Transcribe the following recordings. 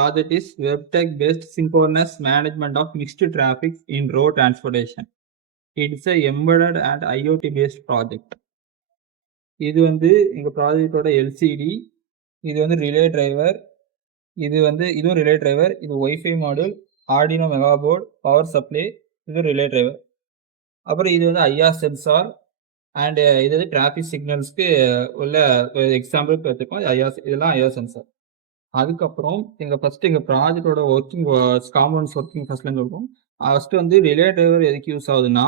project is WebTech-based synchronous management of mixed traffic in road transportation. It's a embedded and IoT-based project. இது வந்து எங்க ப்ராஜெக்டோட LCD, இது வந்து relay driver, இதுவும் relay driver, இது wifi module, Arduino mega board, power supply, இது relay driver. அப்புறம் இது வந்து ஐஆர் சென்சார் அண்ட் இது வந்து டிராஃபிக் சிக்னல்ஸ்க்கு உள்ள எக்ஸாம்பிளுக்கு எடுத்துக்கோம். இதெல்லாம் ஐஆர் சென்சார். அதுக்கப்புறம் எங்கள் ப்ராஜெக்டோட காம்பவுண்ட்ஸ் ஒர்க்கிங் ஃபர்ஸ்ட்லேருந்து இருக்கும். ஃபர்ஸ்ட் வந்து ரிலே டிரைவர் எதுக்கு யூஸ் ஆகுதுன்னா,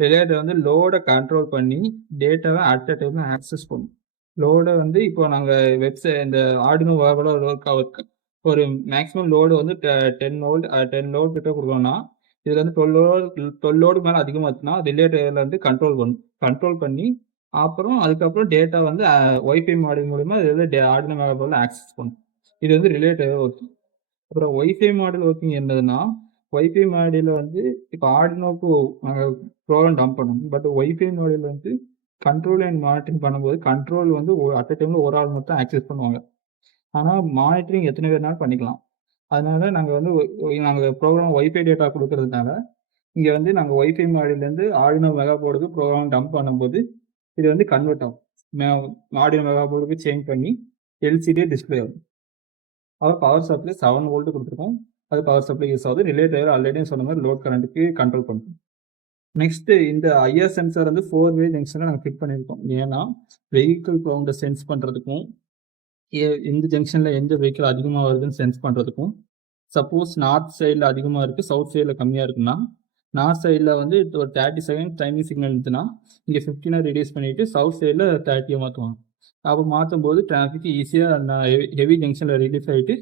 ரிலே டிரைவர் வந்து லோடை கண்ட்ரோல் பண்ணி டேட்டாவை அட் அ டைம்ல ஆக்சஸ் பண்ணும். லோடை வந்து இப்போ நாங்கள் இந்த ஆர்டினோ ஒர்க் ஒரு மேக்ஸிமம் லோடு வந்து 10 லோடு கிட்ட கொடுக்கணும்னா, இதுல வந்து 12 லோடு மேலே அதிகமாச்சுன்னா ரிலே டிரைவர்ல வந்து கண்ட்ரோல் பண்ணி அப்புறம் அதுக்கப்புறம் டேட்டா வந்து ஒய்ஃபை மாடியூல் மூலியமா இது வந்து ஆர்டினோ மெகா போர்டில் ஆக்சஸ் பண்ணும். இது வந்து ரிலே டிரைவர் ஒர்க்கிங். அப்புறம் ஒய்ஃபை மாடியூல் ஒர்க்கிங் என்னதுன்னா, ஒய்ஃபை மாடியூல வந்து இப்போ ஆர்டினோக்கு நாங்கள் ப்ரோக்ராம் டம்ப் பண்ணணும். பட் ஒய்ஃபை மாடியூல் வந்து கண்ட்ரோல் அண்ட் மானிட்டரிங் பண்ணும்போது கண்ட்ரோல் வந்து அட் அ டைம்ல ஒரு ஆள் மட்டும் ஆக்சஸ் பண்ணுவாங்க. ஆனால் மானிட்டரிங் எத்தனை பேர்னாலும் பண்ணிக்கலாம். அதனால நாங்கள் ப்ரோக்ராம் ஒய்ஃபை டேட்டா கொடுக்கறதுனால இங்கே வந்து நாங்கள் ஒய்ஃபை மாடியூல்லேருந்து ஆர்டினோ மெகா போர்டுக்கு ப்ரோக்ராம் டம்ப் பண்ணும்போது இது வந்து கன்வெர்ட் ஆகும். ஆர்டினோ மெகா போர்டுக்கு சேஞ்ச் பண்ணி எல்சிடியே டிஸ்பிளே ஆகும். அப்புறம் பவர் சப்ளை 7 வோல்ட் கொடுத்துருக்கோம். அது பவர் சப்ளை யூஸ் ஆகுது. ரிலே டிரைவர் ஆல்ரெடி சொன்ன மாதிரி லோட் கரண்ட்டுக்கு கண்ட்ரோல் பண்ணும். நெக்ஸ்ட் இந்த ஐஆர் சென்சார் வந்து 4-வே ஜங்ஷனில் நாங்கள் ஃபிட் பண்ணியிருக்கோம். ஏன்னா வெஹிக்கிள் க்ரௌண்டை சென்ஸ் பண்ணுறதுக்கும் எந்த ஜங்ஷனில் எந்த வெஹிக்கிள் அதிகமாக வருதுன்னு சென்ஸ் பண்ணுறதுக்கும், சப்போஸ் நார்த் சைடில் அதிகமாக இருக்குது சவுத் சைடில் கம்மியாக இருக்குன்னா, நார்த் சைடில் வந்து ஒரு 30 செகண்ட் டைமிங் சிக்னல் இருந்துச்சுன்னா இங்கே 15 ரெடியூஸ் பண்ணிவிட்டு சவுத் சைடில் 30 மாற்றுவாங்க. அப்போ மாற்றும் போது டிராஃபிக் ஈஸியாக ஹெவி ஜங்ஷனில் ரிலீஃப் ஆகிட்டு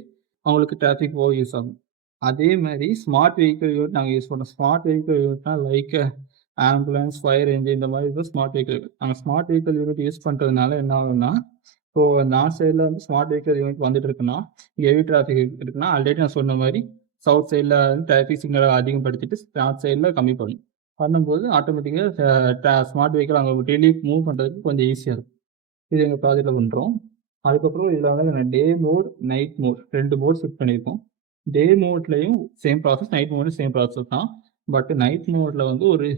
அவங்களுக்கு டிராஃபிக் போக யூஸ் ஆகும். அதே மாதிரி ஸ்மார்ட் வெஹிக்கிள் யூனிட் நாங்கள் யூஸ் பண்ணுறோம். ஸ்மார்ட் வெஹிக்கிள் யூனிட்னா லைக் ஆம்புலன்ஸ், ஃபயர் என்ஜின் இந்த மாதிரி இருக்கும் ஸ்மார்ட் வெஹிக்கிள். நாங்கள் ஸ்மார்ட் வெஹிக்கிள் யூனிட் யூஸ் பண்ணுறதுனால என்ன ஆகும்னா, இப்போது நார்த் சைடில் வந்து ஸ்மார்ட் வெஹிக்கிள் யூனிட் வந்துட்டு இருக்குன்னா, ஹெவி டிராஃபிக் இருக்குன்னா ஆல்ரெடி நான் சொன்ன மாதிரி சவுத் சைடில் வந்து டிராஃபிக் சிக்னலை அதிகப்படுத்திட்டு நார்த் சைடில் கம்மி பண்ணும்போது ஆட்டோமேட்டிக்காக ஸ்மார்ட் வெஹிக்கிள் அவங்க ரிலீஃப் மூவ் பண்ணுறதுக்கு கொஞ்சம் ஈஸியாக இருக்கும். இது எங்கள் ப்ராஜெக்டில் பண்ணுறோம். அதுக்கப்புறம் இதில் வந்து day mode, night mode 2 mode fit பண்ணியிருக்கோம். டே மோட்லையும் சேம் ப்ராசஸ், நைட் மோட்லையும் சேம் ப்ராசஸ் தான். பட் நைட் மோடில் வந்து ஒரு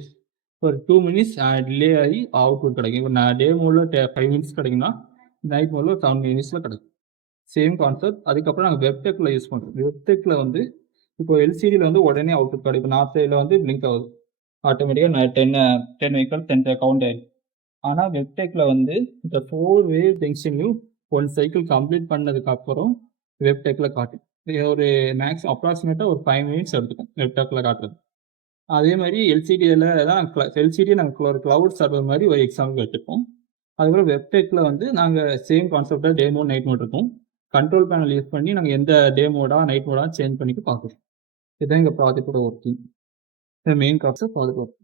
2 மினிட்ஸ் டிலே ஆகி அவுட்புட் கிடைக்கும். இப்போ டே மோடில் 5 மினிட்ஸ் கிடைக்குன்னா நைட் மோடில் ஒரு 7 மினிட்ஸில் கிடைக்கும். Same concept. அதுக்கப்புறம் நாங்கள் வெப்டெக்கில் யூஸ் பண்ணுறோம். வெப்டெக்கில் வந்து இப்போ எல்சிடியில் வந்து உடனே அவுட்புட் கிடைக்கும். இப்போ நார்த் சைடில் வந்து பிளிங்க் ஆகுது ஆட்டோமேட்டிக்காக 10 வெஹிக்கிள் 10 கவுண்ட் ஆகிடும். ஆனால் வெப்டெக்கில் வந்து இந்த 4-வே ஜங்ஷன்லையும் 1 சைக்கிள் கம்ப்ளீட் பண்ணதுக்கு அப்புறம் வெப்டெக்கில் காட்டும். ஒரு மேக்ஸிமம் அப்ராக்சிமேட்டாக ஒரு 5 மினிட்ஸ் எடுத்துக்கும் வெப்டெக்கில் காட்டுறது. அதே மாதிரி எல்சிடியில் தான் நாங்கள் ஒரு கிளவுட் சர்வர் மாதிரி ஒரு எக்ஸாம்பிள் வச்சுருப்போம். அதுக்கப்புறம் வெப்டெக்கில் வந்து நாங்கள் சேம் கான்செப்டாக டே மோட், நைட் மோட் இருக்கும். கண்ட்ரோல் பேனல் யூஸ் பண்ணி நாங்கள் எந்த டே மோடா நைட் மோடா சேஞ்ச் பண்ணிட்டு பார்க்குறோம். இதுதான் எங்கள் ப்ராஜெக்டோட working. Main concept project work.